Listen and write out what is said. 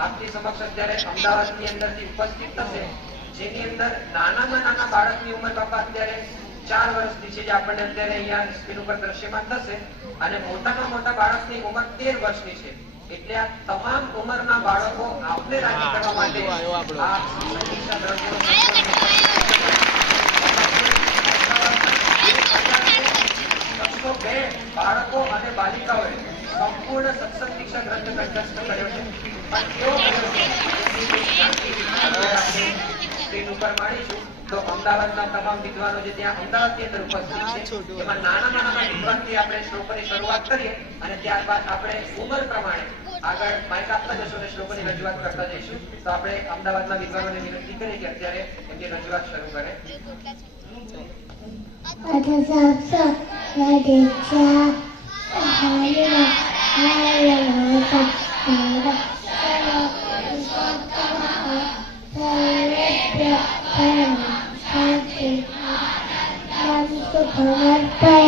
આપની સમક્ષ અત્યારે અમદાવાદની અંદરથી ઉપસ્થિત થશે, જેની અંદર નાનામાં નાના બાળકની ઉંમર બાપા અત્યારે 4 વર્ષની છે, જે આપણને અત્યારે અહીંયા સ્ક્રીન ઉપર દ્રશ્યમાન થશે, અને મોટામાં મોટા બાળકની ઉંમર 13 વર્ષની છે. એટલે આ તમામ ઉંમરના બાળકો આપને રાજી કરવા માટે આ સંગીતના દ્રવ્યો બાળકો અને બાલિકાઓએ સંપૂર્ણ સત્સંગ દીક્ષા ગ્રંથ કંઠસ્થ કર્યો છે. સ્ક્રીન ઉપર માણીશું તો અમદાવાદના તમામ વિદ્વાનો જે ત્યાં અમદાવાદની અંદર ઉપસ્થિત છે, એમાં નાના નાના વિદ્વાનથી આપણે શ્લોકોની શરૂઆત કરીએ અને ત્યારબાદ આપણે ઉંમર પ્રમાણે આગળ માઇક આપતા જશું અને શ્લોકોની રજૂઆત કરતા જઈશું. તો આપણે અમદાવાદના વિદ્વાનોને વિનંતી કરીએ કે અત્યારે એમની રજૂઆત શરૂ કરે. Bye.